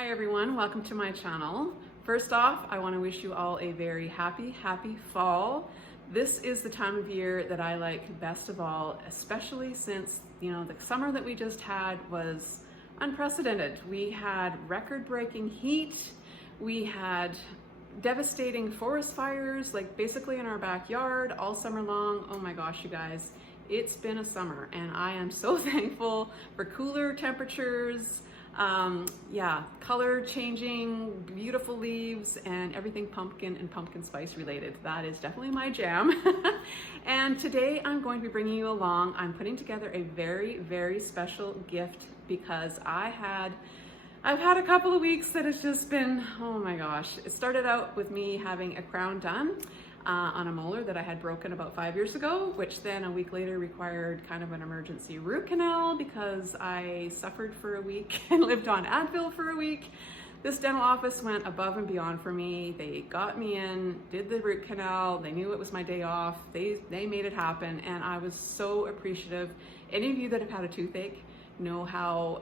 Hi everyone, welcome to my channel. First off, I want to wish you all a very happy fall. This is the time of year that I like best of all, especially since, the summer that we just had was unprecedented. We had record-breaking heat. We had devastating forest fires, like basically in our backyard all summer long. Oh my gosh, you guys, it's been a summer and I am so thankful for cooler temperatures. Color changing, beautiful leaves, and everything pumpkin and pumpkin spice related. That is definitely my jam. And today I'm going to be bringing you along. I'm putting together a very special gift because I've had a couple of weeks that has just been, oh my gosh. It started out with me having a crown done on a molar that I had broken about 5 years ago, which then a week later required kind of an emergency root canal because I suffered for a week and lived on Advil for a week. This dental office went above and beyond for me. They got me in, did the root canal. They knew it was my day off. They made it happen, and I was so appreciative. Any of you that have had a toothache know how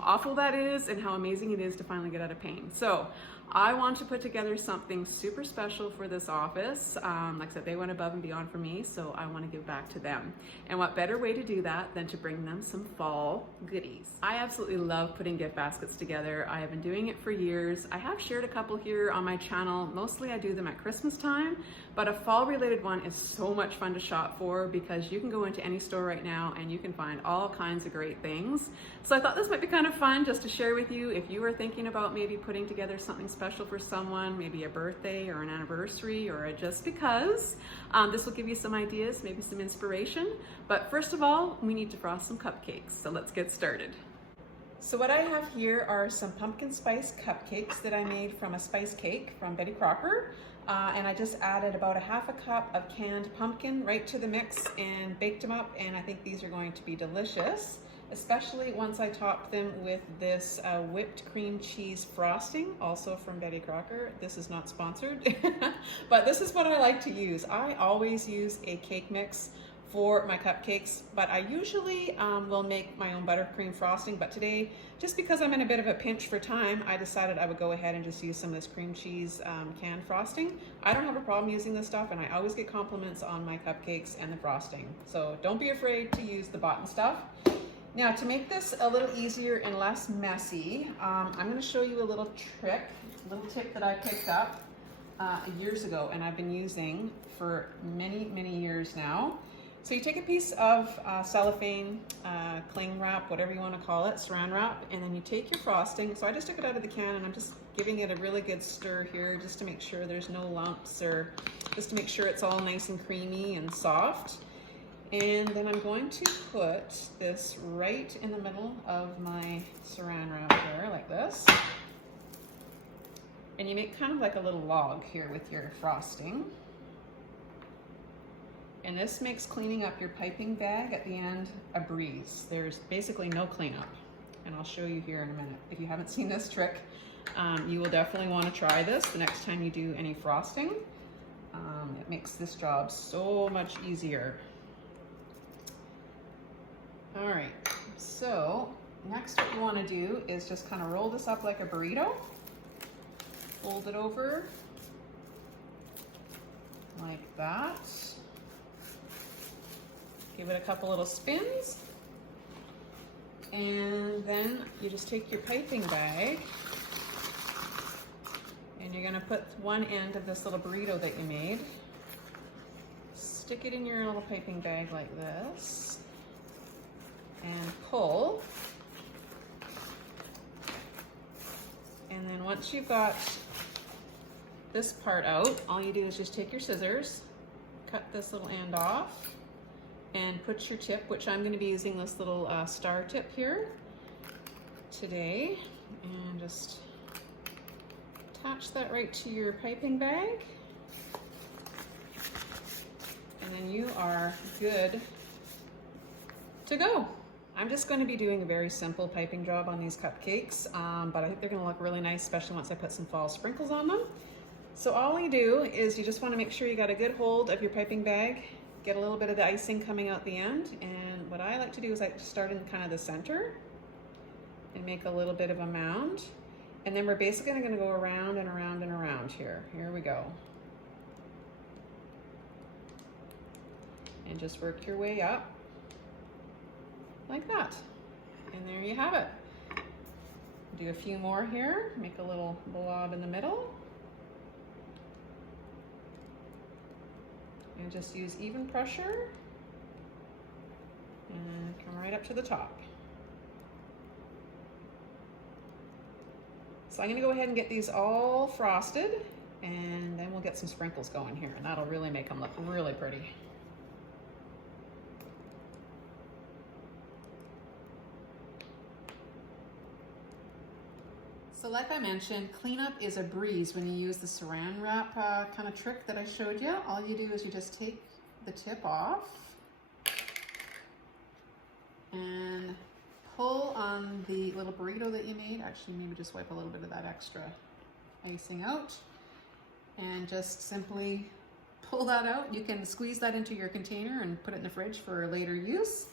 awful that is and how amazing it is to finally get out of pain. So I want to put together something super special for this office. Like I said, they went above and beyond for me, so I want to give back to them. And what better way to do that than to bring them some fall goodies. I absolutely love putting gift baskets together. I have been doing it for years. I have shared a couple here on my channel. Mostly I do them at Christmas time, but a fall related one is so much fun to shop for because you can go into any store right now and you can find all kinds of great things. So I thought this might be kind of fun just to share with you if you are thinking about maybe putting together something special for someone, maybe a birthday or an anniversary or a just because. This will give you some ideas, maybe some inspiration. But first of all, we need to frost some cupcakes. So let's get started. So what I have here are some pumpkin spice cupcakes that I made from a spice cake from Betty Crocker. And I just added about a half a cup of canned pumpkin right to the mix and baked them up. And I think these are going to be delicious, especially once I top them with this whipped cream cheese frosting, also from Betty Crocker. This is not sponsored, but this is what I like to use. I always use a cake mix for my cupcakes, but I usually will make my own buttercream frosting. But today, just because I'm in a bit of a pinch for time, I decided I would go ahead and just use some of this cream cheese canned frosting. I don't have a problem using this stuff, and I always get compliments on my cupcakes and the frosting. So don't be afraid to use the bought stuff. Now, to make this a little easier and less messy, I'm going to show you a little tip that I picked up years ago and I've been using for many years now. So you take a piece of cellophane, cling wrap, whatever you want to call it, saran wrap, and then you take your frosting. So I just took it out of the can and I'm just giving it a really good stir here just to make sure there's no lumps, or just to make sure it's all nice and creamy and soft. And then I'm going to put this right in the middle of my saran wrap here, like this. And you make kind of like a little log here with your frosting. And this makes cleaning up your piping bag at the end a breeze. There's basically no cleanup. And I'll show you here in a minute. If you haven't seen this trick, you will definitely want to try this the next time you do any frosting. It makes this job so much easier. All right, so next what you want to do is just kind of roll this up like a burrito. Fold it over like that. Give it a couple little spins. And then you just take your piping bag and you're gonna put one end of this little burrito that you made. Stick it in your little piping bag like this. And pull. And then once you've got this part out, all you do is just take your scissors, cut this little end off, and put your tip, which I'm going to be using this little star tip here today, and just attach that right to your piping bag. And then you are good to go. I'm just going to be doing a very simple piping job on these cupcakes, but I think they're going to look really nice, especially once I put some fall sprinkles on them. So all you do is you just want to make sure you got a good hold of your piping bag, get a little bit of the icing coming out the end, and what I like to do is I start in kind of the center and make a little bit of a mound, And then we're basically gonna go around and around and around here. Here we go. And just work your way up like that. And there you have it. Do a few more here, make a little blob in the middle. And just use even pressure and come right up to the top. So I'm gonna go ahead and get these all frosted, and then we'll get some sprinkles going here, and that'll really make them look really pretty. So like I mentioned, cleanup is a breeze when you use the saran wrap kind of trick that I showed you. All you do is you just take the tip off and pull on the little burrito that you made. Actually, maybe just wipe a little bit of that extra icing out and just simply pull that out. You can squeeze that into your container and put it in the fridge for later use.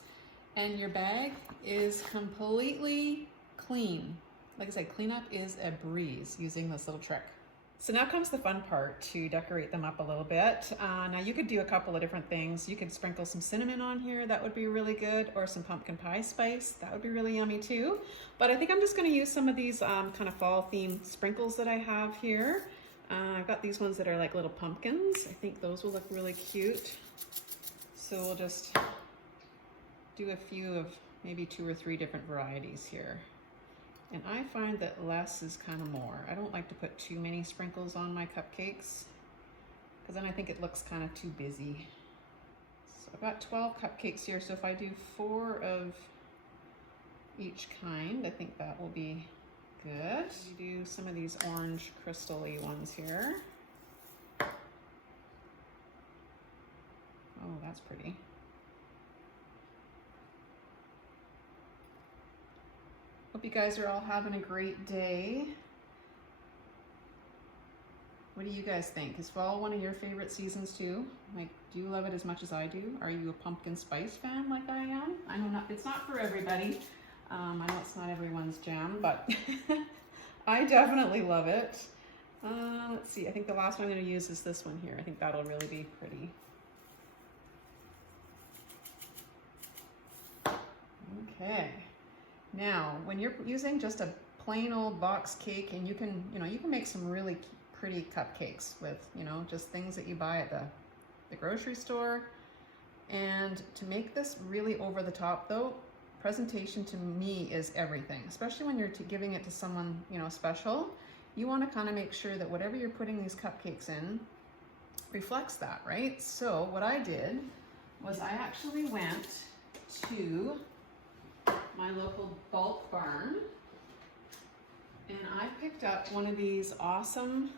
And your bag is completely clean. Like I said, cleanup is a breeze using this little trick. So now comes the fun part, to decorate them up a little bit. Now you could do a couple of different things. You could sprinkle some cinnamon on here, that would be really good, or some pumpkin pie spice, that would be really yummy too. But I think I'm just gonna use some of these kind of fall themed sprinkles that I have here. I've got these ones that are like little pumpkins. I think those will look really cute. So we'll just do a few of maybe 2 or 3 different varieties here. And I find that less is kind of more. I don't like to put too many sprinkles on my cupcakes, because then I think it looks kind of too busy. So I've got 12 cupcakes here, so if I do 4 of each kind, I think that will be good. You do some of these orange crystal-y ones here. Oh, that's pretty. Hope you guys are all having a great day. What do you guys think? Is fall one of your favorite seasons too? Like, do you love it as much as I do? Are you a pumpkin spice fan like I am? I know it's not for everybody. I know it's not everyone's jam, but I definitely love it. Let's see, I think the last one I'm gonna use is this one here. I think that'll really be pretty. Okay. Now, when you're using just a plain old box cake, and you can make some really pretty cupcakes with, just things that you buy at the grocery store. And to make this really over the top though, presentation to me is everything, especially when you're giving it to someone, special. You want to kind of make sure that whatever you're putting these cupcakes in reflects that, right? So what I did was I actually went to my local bulk barn, and I picked up one of these awesome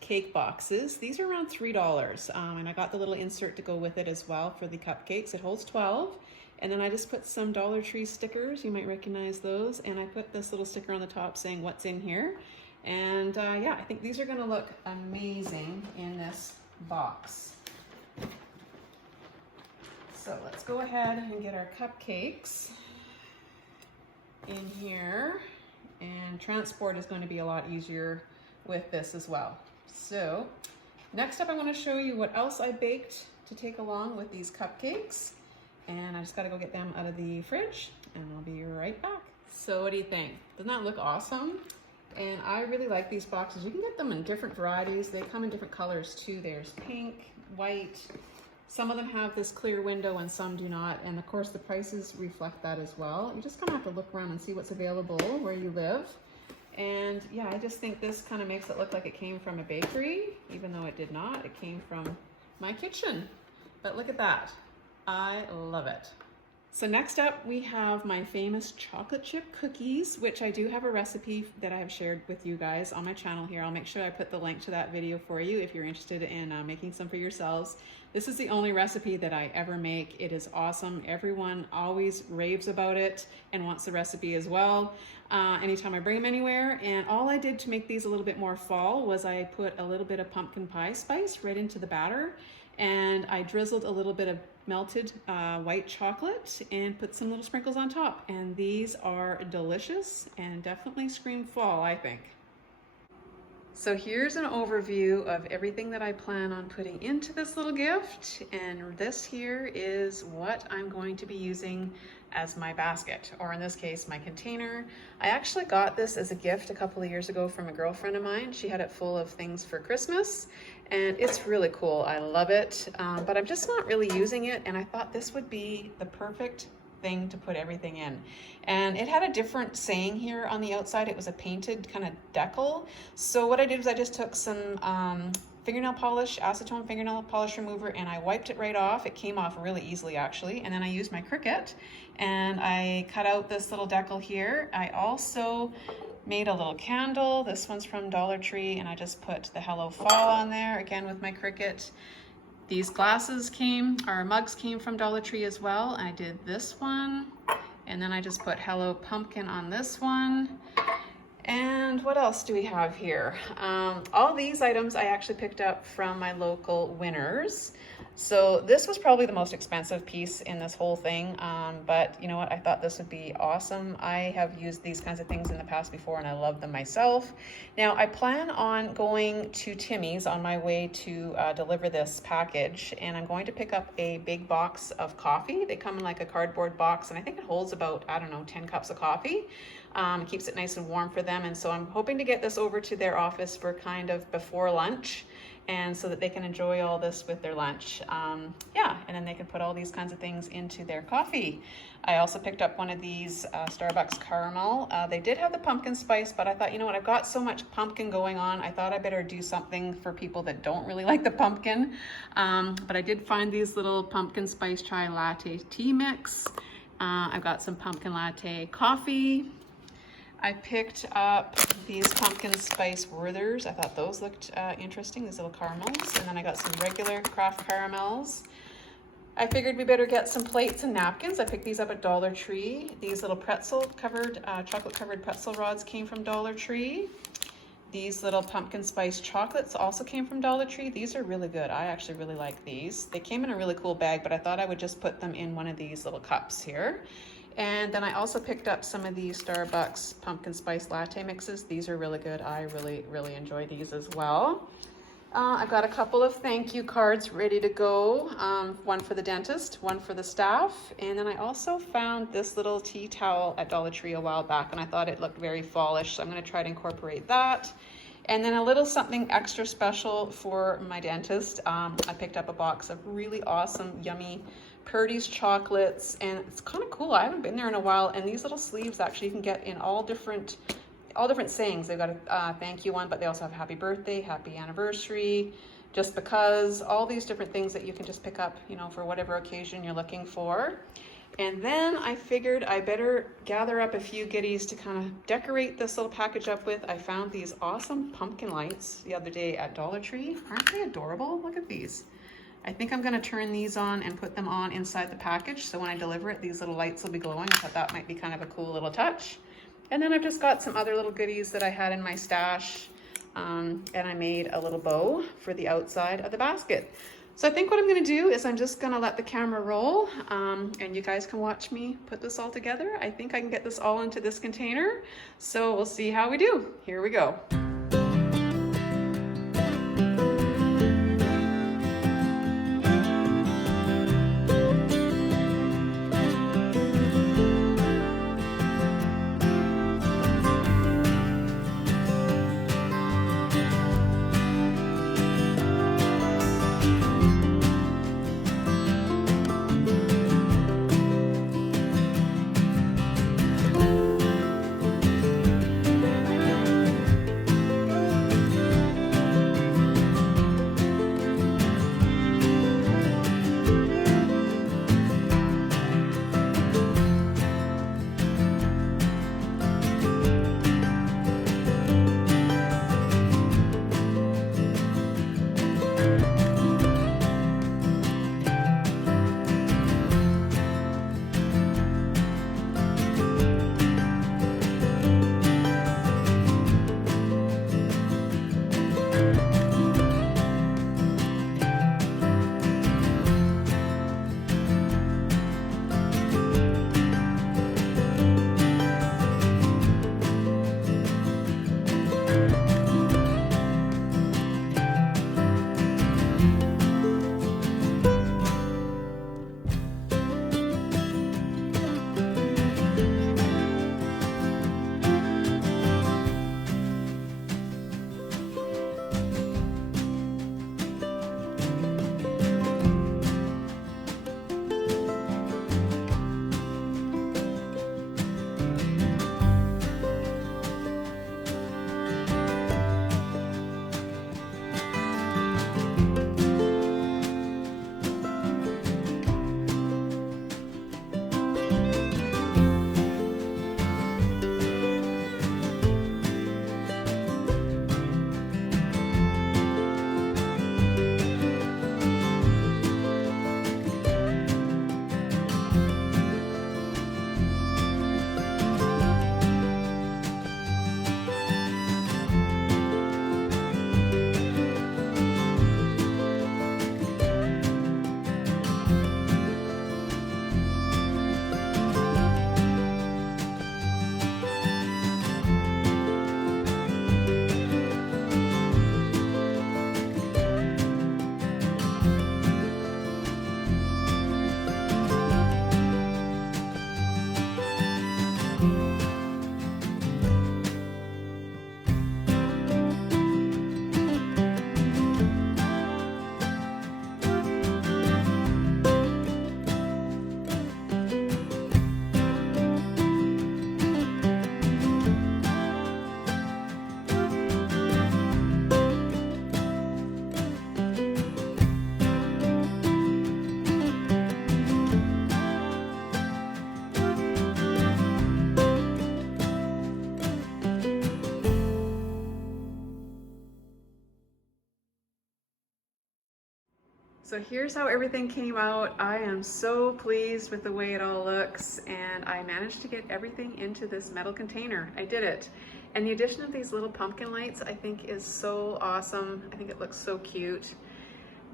cake boxes. These are around $3, and I got the little insert to go with it as well for the cupcakes. It holds 12, and then I just put some Dollar Tree stickers, you might recognize those, and I put this little sticker on the top saying what's in here. And yeah, I think these are gonna look amazing in this box. So let's go ahead and get our cupcakes in here, and transport is going to be a lot easier with this as well. So next up, I want to show you what else I baked to take along with these cupcakes, and I just got to go get them out of the fridge, and I'll be right back. So what do you think? Doesn't that look awesome? And I really like these boxes. You can get them in different varieties. They come in different colors too. There's pink, white. Some of them have this clear window and some do not, and of course the prices reflect that as well. You just kind of have to look around and see what's available where you live. And yeah, I just think this kind of makes it look like it came from a bakery, even though it did not. It came from my kitchen. But look at that. I love it. So next up, we have my famous chocolate chip cookies, which I do have a recipe that I have shared with you guys on my channel here. I'll make sure I put the link to that video for you if you're interested in making some for yourselves. This is the only recipe that I ever make. It is awesome. Everyone always raves about it and wants the recipe as well. Anytime I bring them anywhere. And all I did to make these a little bit more fall was I put a little bit of pumpkin pie spice right into the batter. And I drizzled a little bit of melted white chocolate and put some little sprinkles on top. And these are delicious and definitely scream fall, I think. So here's an overview of everything that I plan on putting into this little gift, and this here is what I'm going to be using as my basket, or in this case, my container. I actually got this as a gift a couple of years ago from a girlfriend of mine. She had it full of things for Christmas, and it's really cool. I love it, but I'm just not really using it, and I thought this would be the perfect thing to put everything in. And it had a different saying here on the outside. It was a painted kind of decal. So what I did was I just took some fingernail polish, acetone fingernail polish remover, and I wiped it right off. It came off really easily actually. And then I used my Cricut and I cut out this little decal here. I also made a little candle. This one's from Dollar Tree, and I just put the Hello Fall on there again with my Cricut. These mugs came from Dollar Tree as well. I did this one, and then I just put Hello Pumpkin on this one. And what else do we have here? All these items I actually picked up from my local Winners. So this was probably the most expensive piece in this whole thing, but you know what? I thought this would be awesome. I have used these kinds of things in the past before and I love them myself. Now I plan on going to Timmy's on my way to deliver this package, and I'm going to pick up a big box of coffee. They come in like a cardboard box, and I think it holds about, I don't know, 10 cups of coffee. It keeps it nice and warm for them, and so I'm hoping to get this over to their office for kind of before lunch, and so that they can enjoy all this with their lunch. Yeah, and then they can put all these kinds of things into their coffee. I also picked up one of these Starbucks caramel. They did have the pumpkin spice, but I thought, you know what, I've got so much pumpkin going on, I thought I better do something for people that don't really like the pumpkin. But I did find these little pumpkin spice chai latte tea mix. I've got some pumpkin latte coffee. I picked up these pumpkin spice Werthers. I thought those looked interesting, these little caramels. And then I got some regular craft caramels. I figured we better get some plates and napkins. I picked these up at Dollar Tree. These little chocolate covered pretzel rods came from Dollar Tree. These little pumpkin spice chocolates also came from Dollar Tree. These are really good. I actually really like these. They came in a really cool bag, but I thought I would just put them in one of these little cups here. And then I also picked up some of these Starbucks pumpkin spice latte mixes. These are really good. I really enjoy these as well. I've got a couple of thank you cards ready to go. One for the dentist, one for the staff. And then I also found this little tea towel at Dollar Tree a while back, and I thought it looked very fallish, so I'm gonna try to incorporate that. And then a little something extra special for my dentist. I picked up a box of really awesome, yummy Purdy's chocolates, and it's kind of cool. I haven't been there in a while, and these little sleeves actually you can get in all different sayings. They've got a thank you one, but they also have happy birthday, happy anniversary, just because, all these different things that you can just pick up, you know, for whatever occasion you're looking for. And then I figured I better gather up a few goodies to kind of decorate this little package up with. I found these awesome pumpkin lights the other day at Dollar Tree. Aren't they adorable? Look at these. I think I'm gonna turn these on and put them on inside the package, so when I deliver it, these little lights will be glowing. I thought that might be kind of a cool little touch. And then I've just got some other little goodies that I had in my stash, and I made a little bow for the outside of the basket. So I think what I'm gonna do is I'm just gonna let the camera roll, and you guys can watch me put this all together. I think I can get this all into this container, so we'll see how we do. Here we go. So here's how everything came out. I am so pleased with the way it all looks, and I managed to get everything into this metal container. I did it. And the addition of these little pumpkin lights I think is so awesome. I think it looks so cute.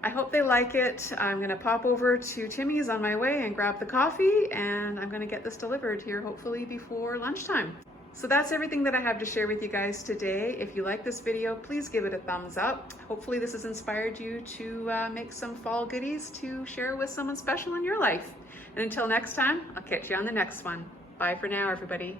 I hope they like it. I'm gonna pop over to Timmy's on my way and grab the coffee, and I'm gonna get this delivered here hopefully before lunchtime. So that's everything that I have to share with you guys today. If you like this video, please give it a thumbs up. Hopefully this has inspired you to make some fall goodies to share with someone special in your life. And until next time, I'll catch you on the next one. Bye for now, everybody.